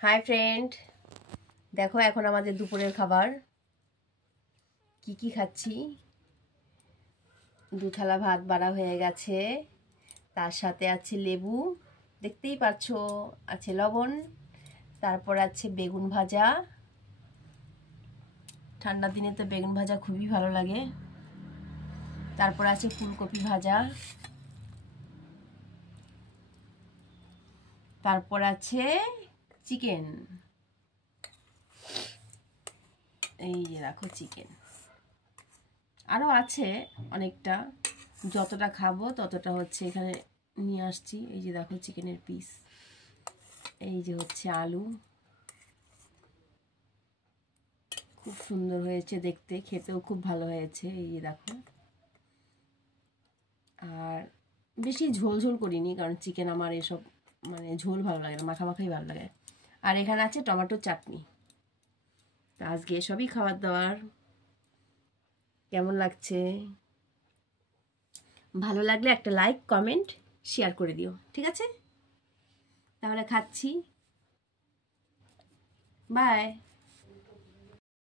Hi friend, দেখো এখন আমাদের দুপুরের খাবার কি খাচ্ছি। 2 থালা ভাত বাড়া হয়ে গেছে, তার সাথে আছে লেবু, দেখতেই পাচ্ছ, আছে লবণ, তারপর আছে বেগুন ভাজা। ঠান্ডার দিনে তো বেগুন ভাজা খুবই ভালো লাগে। তারপর আছে ফুলকপি ভাজা, তারপর আছে চিকেন। এই যে দেখো চিকেন, আরও আছে অনেকটা, যতটা খাবো ততটা হচ্ছে এখানে নিয়ে আসছি। এই যে দেখো চিকেনের পিস, এই যে হচ্ছে আলু, খুব সুন্দর হয়েছে দেখতে, খেতেও খুব ভালো হয়েছে। এই যে দেখো, আর বেশি ঝোল ঝোল করিনি, কারণ চিকেন আমার এসব মানে ঝোল ভালো লাগে না, মাখা মাখাই ভালো লাগে। আর এখানে আছে টমেটোর চাটনি। আজকে এসবই খাবার দাবার। কেমন লাগছে? ভালো লাগলে একটা লাইক, কমেন্ট, শেয়ার করে দিও, ঠিক আছে? তাহলে খাচ্ছি, বাই।